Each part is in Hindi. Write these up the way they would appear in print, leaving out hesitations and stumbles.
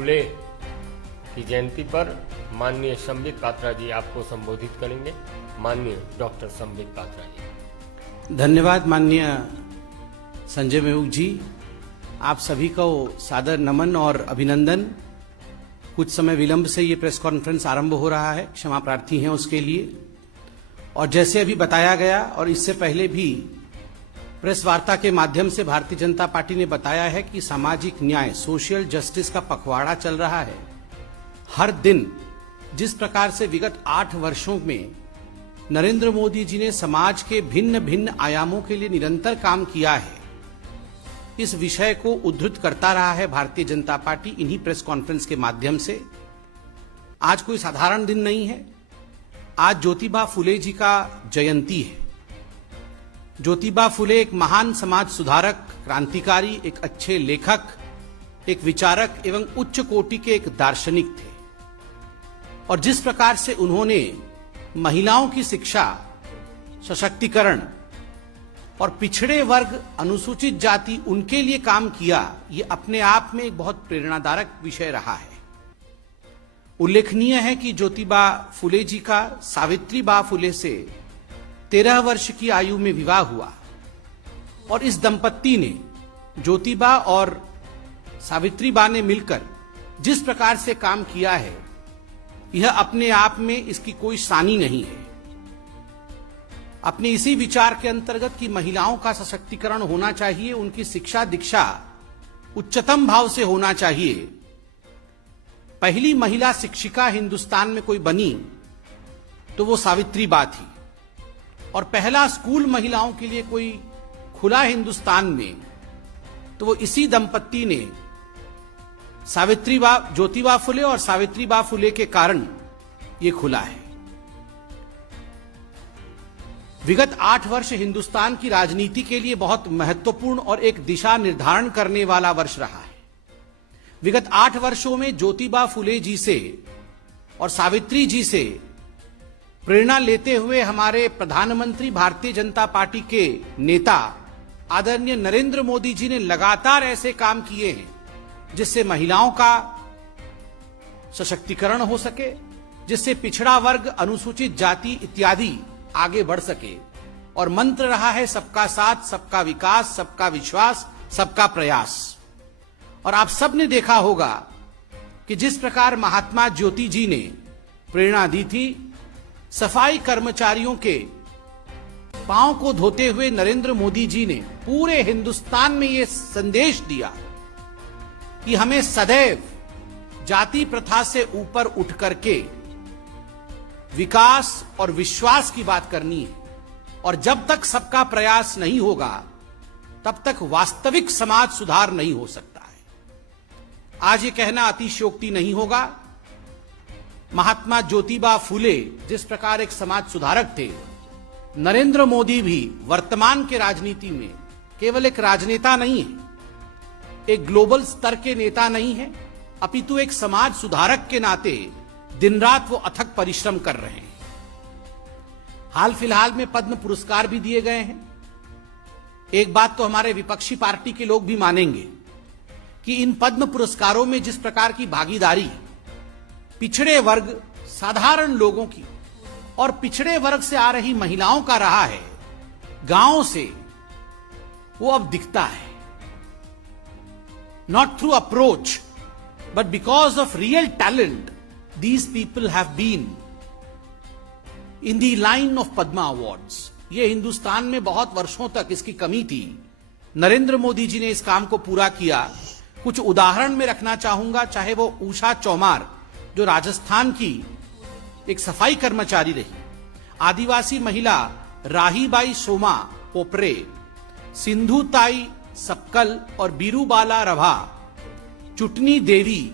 फुले की जयंती पर माननीय संबित पात्रा जी आपको संबोधित करेंगे। माननीय डॉक्टर संबित पात्रा जी। धन्यवाद माननीय संजय मेहुक जी, आप सभी को सादर नमन और अभिनंदन। कुछ समय विलंब से ये प्रेस कॉन्फ्रेंस आरंभ हो रहा है, क्षमा प्रार्थी हैं उसके लिए। और जैसे अभी बताया गया और इससे पहले भी प्रेस वार्ता के माध्यम से भारतीय जनता पार्टी ने बताया है कि सामाजिक न्याय, सोशल जस्टिस का पखवाड़ा चल रहा है। हर दिन जिस प्रकार से विगत 8 वर्षों में नरेंद्र मोदी जी ने समाज के भिन्न भिन्न आयामों के लिए निरंतर काम किया है, इस विषय को उद्धृत करता रहा है भारतीय जनता पार्टी इन्हीं प्रेस कॉन्फ्रेंस के माध्यम से। आज कोई साधारण दिन नहीं है, आज ज्योतिबा फुले जी का जयंती है। ज्योतिबा फुले एक महान समाज सुधारक, क्रांतिकारी, एक अच्छे लेखक, एक विचारक एवं उच्च कोटि के एक दार्शनिक थे। और जिस प्रकार से उन्होंने महिलाओं की शिक्षा, सशक्तिकरण और पिछड़े वर्ग, अनुसूचित जाति, उनके लिए काम किया, ये अपने आप में एक बहुत प्रेरणादायक विषय रहा है। उल्लेखनीय है कि ज्योतिबा फुले जी का सावित्रीबाई फुले से 13 वर्ष की आयु में विवाह हुआ और इस दंपत्ति ने, ज्योतिबा और सावित्रीबाई ने मिलकर जिस प्रकार से काम किया है, यह अपने आप में इसकी कोई सानी नहीं है। अपने इसी विचार के अंतर्गत कि महिलाओं का सशक्तिकरण होना चाहिए, उनकी शिक्षा दीक्षा उच्चतम भाव से होना चाहिए। पहली महिला शिक्षिका हिंदुस्तान में कोई बनी तो वो सावित्रीबाई थी, और पहला स्कूल महिलाओं के लिए कोई खुला हिंदुस्तान में तो वो इसी दंपत्ति ने ज्योतिबा फुले और सावित्रीबाई फुले के कारण ये खुला है। विगत 8 वर्ष हिंदुस्तान की राजनीति के लिए बहुत महत्वपूर्ण और एक दिशा निर्धारण करने वाला वर्ष रहा है। विगत 8 वर्षों में ज्योतिबा फुले जी से और सावित्री जी से प्रेरणा लेते हुए हमारे प्रधानमंत्री भारतीय जनता पार्टी के नेता आदरणीय नरेंद्र मोदी जी ने लगातार ऐसे काम किए हैं जिससे महिलाओं का सशक्तिकरण हो सके, जिससे पिछड़ा वर्ग, अनुसूचित जाति इत्यादि आगे बढ़ सके। और मंत्र रहा है सबका साथ, सबका विकास, सबका विश्वास, सबका प्रयास। और आप सब ने देखा होगा कि जिस प्रकार महात्मा ज्योति जी ने प्रेरणा दी थी, सफाई कर्मचारियों के पांव को धोते हुए नरेंद्र मोदी जी ने पूरे हिंदुस्तान में यह संदेश दिया कि हमें सदैव जाति प्रथा से ऊपर उठ करके विकास और विश्वास की बात करनी है। और जब तक सबका प्रयास नहीं होगा तब तक वास्तविक समाज सुधार नहीं हो सकता है। आज ये कहना अतिशयोक्ति नहीं होगा, महात्मा ज्योतिबा फुले जिस प्रकार एक समाज सुधारक थे, नरेंद्र मोदी भी वर्तमान के राजनीति में केवल एक राजनेता नहीं है, एक ग्लोबल स्तर के नेता नहीं है, अपितु एक समाज सुधारक के नाते दिन रात वो अथक परिश्रम कर रहे हैं। हाल फिलहाल में पद्म पुरस्कार भी दिए गए हैं। एक बात तो हमारे विपक्षी पार्टी के लोग भी मानेंगे कि इन पद्म पुरस्कारों में जिस प्रकार की भागीदारी पिछड़े वर्ग, साधारण लोगों की और पिछड़े वर्ग से आ रही महिलाओं का रहा है, गांवों से, वो अब दिखता है। Not through approach, but because of real talent, these people have been in the line of Padma Awards. ये हिंदुस्तान में बहुत वर्षों तक इसकी कमी थी। नरेंद्र मोदी जी ने इस काम को पूरा किया। कुछ उदाहरण में रखना चाहूंगा, चाहे वो उषा चौमार जो राजस्थान की एक सफाई कर्मचारी रही, आदिवासी महिला राहीबाई सोमा पोपरे, सिंधु ताई सक्कल और बीरूबाला रभा, चुटनी देवी,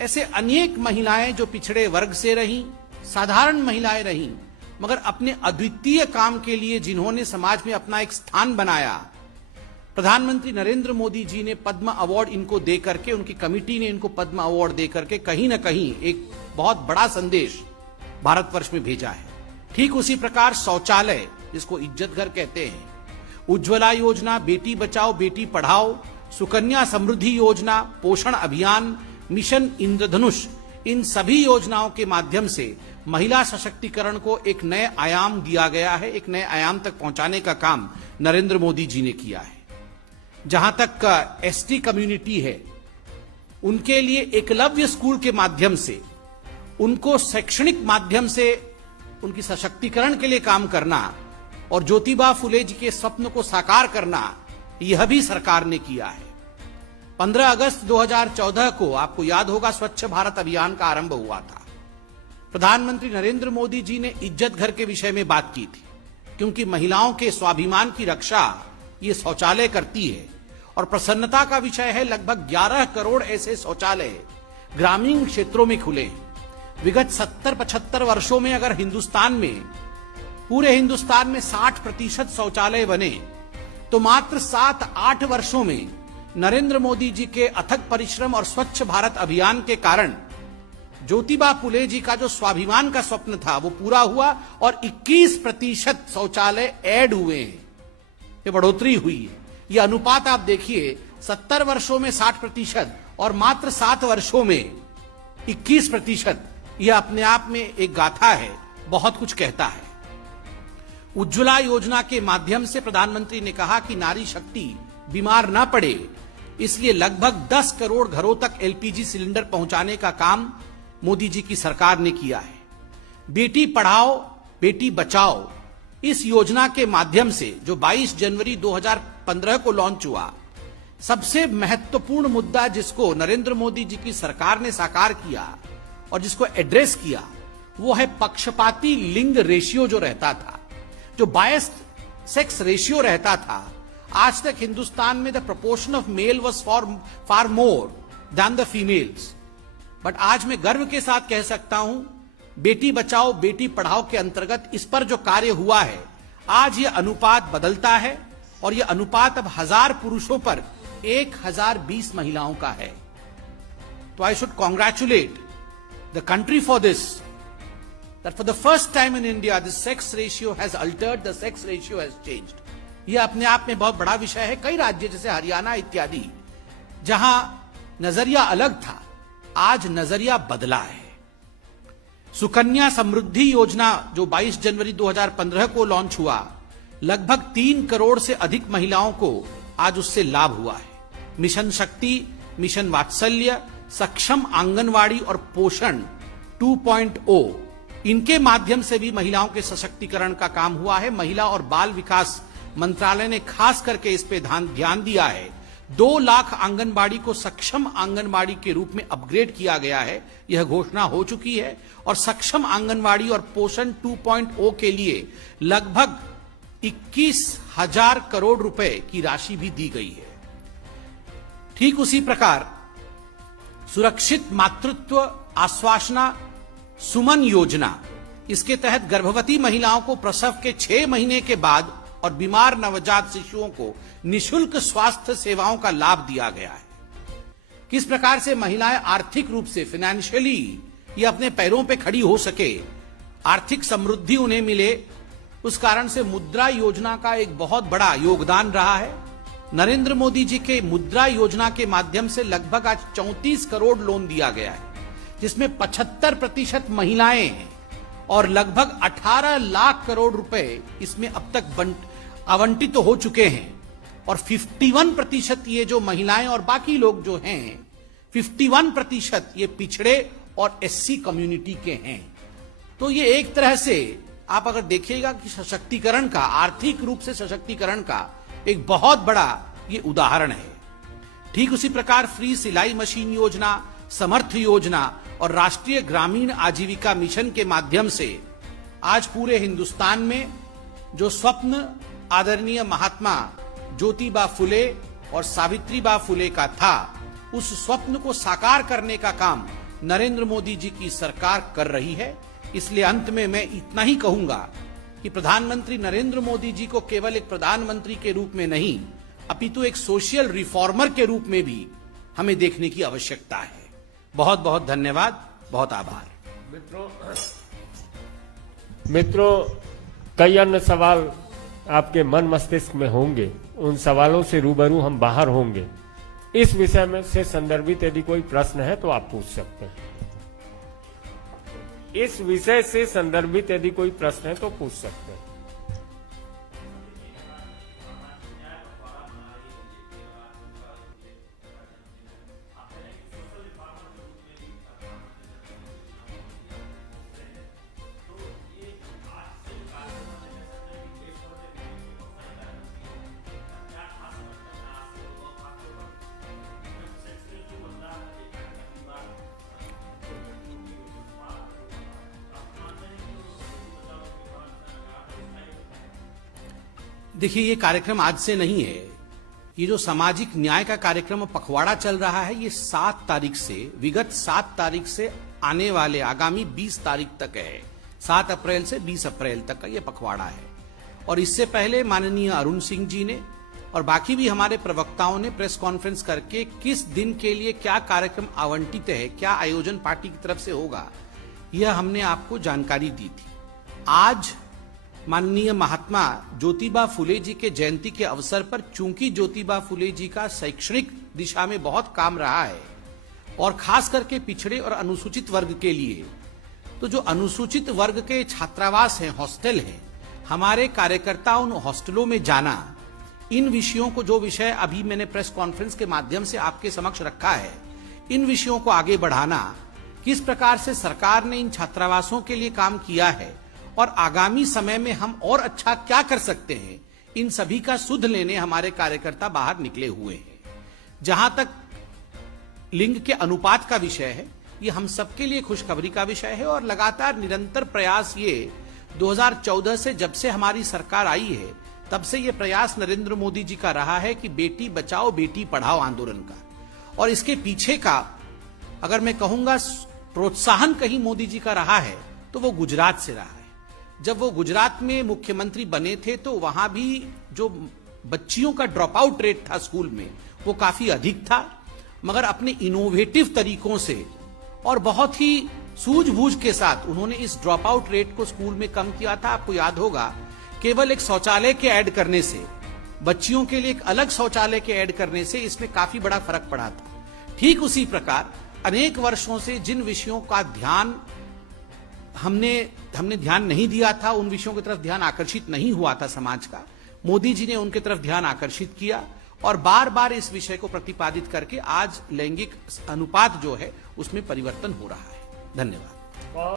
ऐसे अनेक महिलाएं जो पिछड़े वर्ग से रहीं, साधारण महिलाएं रहीं, मगर अपने अद्वितीय काम के लिए जिन्होंने समाज में अपना एक स्थान बनाया, प्रधानमंत्री नरेंद्र मोदी जी ने पद्म अवार्ड इनको दे करके, उनकी कमेटी ने इनको पद्म अवार्ड दे करके कहीं न कहीं एक बहुत बड़ा संदेश भारतवर्ष में भेजा है। ठीक उसी प्रकार शौचालय, जिसको इज्जत घर कहते हैं, उज्ज्वला योजना, बेटी बचाओ बेटी पढ़ाओ, सुकन्या समृद्धि योजना, पोषण अभियान, मिशन इंद्रधनुष, इन सभी योजनाओं के माध्यम से महिला सशक्तिकरण को एक नए आयाम दिया गया है, एक नए आयाम तक पहुंचाने का काम नरेंद्र मोदी जी ने किया है। जहां तक एसटी कम्युनिटी है, उनके लिए एकलव्य स्कूल के माध्यम से उनको शैक्षणिक माध्यम से उनकी सशक्तिकरण के लिए काम करना और ज्योतिबा फुले जी के स्वप्न को साकार करना, यह भी सरकार ने किया है। 15 अगस्त 2014 को आपको याद होगा स्वच्छ भारत अभियान का आरंभ हुआ था। प्रधानमंत्री नरेंद्र मोदी जी ने इज्जत घर के विषय में बात की थी, क्योंकि महिलाओं के स्वाभिमान की रक्षा ये शौचालय करती है और प्रसन्नता का विषय है लगभग 11 करोड़ ऐसे शौचालय ग्रामीण क्षेत्रों में खुले हैं। विगत 70-75 वर्षों में अगर हिंदुस्तान में, पूरे हिंदुस्तान में 60% शौचालय बने, तो मात्र 7-8 वर्षों में नरेंद्र मोदी जी के अथक परिश्रम और स्वच्छ भारत अभियान के कारण ज्योतिबा फुले जी का जो स्वाभिमान का स्वप्न था वो पूरा हुआ और 21% शौचालय ऐड हुए हैं, ये बढ़ोतरी हुई है। ये अनुपात आप देखिए, 70 वर्षों में 60% और मात्र 7 वर्षों में 21%। यह अपने आप में एक गाथा है, बहुत कुछ कहता है। उज्ज्वला योजना के माध्यम से प्रधानमंत्री ने कहा कि नारी शक्ति बीमार ना पड़े, इसलिए लगभग 10 करोड़ घरों तक एलपीजी सिलेंडर पहुंचाने का काम मोदी जी की सरकार ने किया है। बेटी पढ़ाओ बेटी बचाओ, इस योजना के माध्यम से जो 22 जनवरी 2015 को लॉन्च हुआ, सबसे महत्वपूर्ण मुद्दा जिसको नरेंद्र मोदी जी की सरकार ने साकार किया और जिसको एड्रेस किया, वो है पक्षपाती लिंग रेशियो जो रहता था, जो बायस्ड सेक्स रेशियो रहता था। आज तक हिंदुस्तान में the proportion of male was far more than the females, but आज मैं गर्व के साथ कह सकता हूं, बेटी बचाओ बेटी पढ़ाओ के अंतर्गत इस पर जो कार्य हुआ है, आज यह अनुपात बदलता है और यह अनुपात अब 1000 पुरुषों पर 1020 महिलाओं का है। तो I should congratulate the country for this, that for the first time in India the sex ratio has altered, the sex ratio has changed. यह अपने आप में बहुत बड़ा विषय है। कई राज्य जैसे हरियाणा इत्यादि, जहां नजरिया अलग था, आज नजरिया बदला है। सुकन्या समृद्धि योजना जो 22 जनवरी 2015 को लॉन्च हुआ, लगभग 3 करोड़ से अधिक महिलाओं को आज उससे लाभ हुआ है। मिशन शक्ति, मिशन वात्सल्य, सक्षम आंगनवाड़ी और पोषण 2.0, इनके माध्यम से भी महिलाओं के सशक्तिकरण का काम हुआ है। महिला और बाल विकास मंत्रालय ने खास करके इस पे ध्यान दिया है। 2 लाख आंगनबाड़ी को सक्षम आंगनबाड़ी के रूप में अपग्रेड किया गया है, यह घोषणा हो चुकी है। और सक्षम आंगनबाड़ी और पोषण 2.0 के लिए लगभग 21,000 करोड़ रुपए की राशि भी दी गई है। ठीक उसी प्रकार सुरक्षित मातृत्व आश्वासना सुमन योजना, इसके तहत गर्भवती महिलाओं को प्रसव के 6 महीने के बाद और बीमार नवजात शिशुओं को निशुल्क स्वास्थ्य सेवाओं का लाभ दिया गया है। किस प्रकार से महिलाएं आर्थिक रूप से, फाइनेंशियली ये अपने पैरों पे खड़ी हो सके, आर्थिक समृद्धि उन्हें मिले, उस कारण से मुद्रा योजना का एक बहुत बड़ा योगदान रहा है। नरेंद्र मोदी जी के मुद्रा योजना के माध्यम से लगभग आज 34 करोड़ लोन दिया गया है, जिसमें 75% महिलाएं हैं और लगभग 18 लाख करोड़ रुपए इसमें अब तक आवंटित तो हो चुके हैं। और 51% ये जो महिलाएं और बाकी लोग जो हैं, 51% ये पिछड़े और एससी कम्युनिटी के हैं। तो ये एक तरह से आप अगर देखिएगा कि सशक्तिकरण का, आर्थिक रूप से सशक्तिकरण का एक बहुत बड़ा ये उदाहरण है। ठीक उसी प्रकार फ्री सिलाई मशीन योजना, समर्थ योजना और राष्ट्रीय ग्रामीण आजीविका मिशन के माध्यम से आज पूरे हिंदुस्तान में जो स्वप्न आदरणीय महात्मा ज्योतिबा फुले और सावित्रीबा फुले का था, उस स्वप्न को साकार करने का काम नरेंद्र मोदी जी की सरकार कर रही है। इसलिए अंत में मैं इतना ही कहूंगा कि प्रधानमंत्री नरेंद्र मोदी जी को केवल एक प्रधानमंत्री के रूप में नहीं, अपितु एक सोशल रिफॉर्मर के रूप में भी हमें देखने की आवश्यकता है। बहुत बहुत धन्यवाद, बहुत आभार। मित्रों, कई अन्य सवाल आपके मन मस्तिष्क में होंगे, उन सवालों से रूबरू हम बाहर होंगे। इस विषय में से संदर्भित यदि कोई प्रश्न है तो आप पूछ सकते हैं। इस विषय से संदर्भित यदि कोई प्रश्न है तो पूछ सकते हैं। देखिए, ये कार्यक्रम आज से नहीं है। ये जो सामाजिक न्याय का कार्यक्रम पखवाड़ा चल रहा है, ये 7 तारीख से, विगत 7 तारीख से आने वाले आगामी 20 तारीख तक है। 7 अप्रैल से 20 अप्रैल तक का ये पखवाड़ा है। और इससे पहले माननीय अरुण सिंह जी ने और बाकी भी हमारे प्रवक्ताओं ने प्रेस कॉन्फ्रेंस करके किस दिन के लिए क्या कार्यक्रम आवंटित है, क्या आयोजन पार्टी की तरफ से होगा, यह हमने आपको जानकारी दी थी। आज माननीय महात्मा ज्योतिबा फुले जी के जयंती के अवसर पर, चूंकि ज्योतिबा फुले जी का शैक्षणिक दिशा में बहुत काम रहा है और खास करके पिछड़े और अनुसूचित वर्ग के लिए, तो जो अनुसूचित वर्ग के छात्रावास हैं, हॉस्टल हैं, हमारे कार्यकर्ता उन हॉस्टलों में जाना, इन विषयों को, जो विषय अभी मैंने प्रेस कॉन्फ्रेंस के माध्यम से आपके समक्ष रखा है, इन विषयों को आगे बढ़ाना, किस प्रकार से सरकार ने इन छात्रावासों के लिए काम किया है और आगामी समय में हम और अच्छा क्या कर सकते हैं, इन सभी का सुध लेने हमारे कार्यकर्ता बाहर निकले हुए हैं। जहां तक लिंग के अनुपात का विषय है, ये हम सबके लिए खुशखबरी का विषय है और लगातार निरंतर प्रयास, ये 2014 से जब से हमारी सरकार आई है, तब से ये प्रयास नरेंद्र मोदी जी का रहा है कि बेटी बचाओ बेटी पढ़ाओ आंदोलन का। और इसके पीछे का अगर मैं कहूंगा प्रोत्साहन कहीं मोदी जी का रहा है तो वो गुजरात से रहा है। जब वो गुजरात में मुख्यमंत्री बने थे तो वहां भी जो बच्चियों का ड्रॉप आउट रेट था स्कूल में, वो काफी अधिक था, मगर अपने इनोवेटिव तरीकों से और बहुत ही सूझबूझ के साथ उन्होंने इस ड्रॉप आउट रेट को स्कूल में कम किया था। आपको याद होगा, केवल एक शौचालय के ऐड करने से, बच्चियों के लिए एक अलग शौचालय के ऐड करने से इसमें काफी बड़ा फर्क पड़ा था। ठीक उसी प्रकार अनेक वर्षों से जिन विषयों का ध्यान हमने ध्यान नहीं दिया था, उन विषयों की तरफ ध्यान आकर्षित नहीं हुआ था समाज का, मोदी जी ने उनकी तरफ ध्यान आकर्षित किया और बार बार इस विषय को प्रतिपादित करके आज लैंगिक अनुपात जो है उसमें परिवर्तन हो रहा है। धन्यवाद।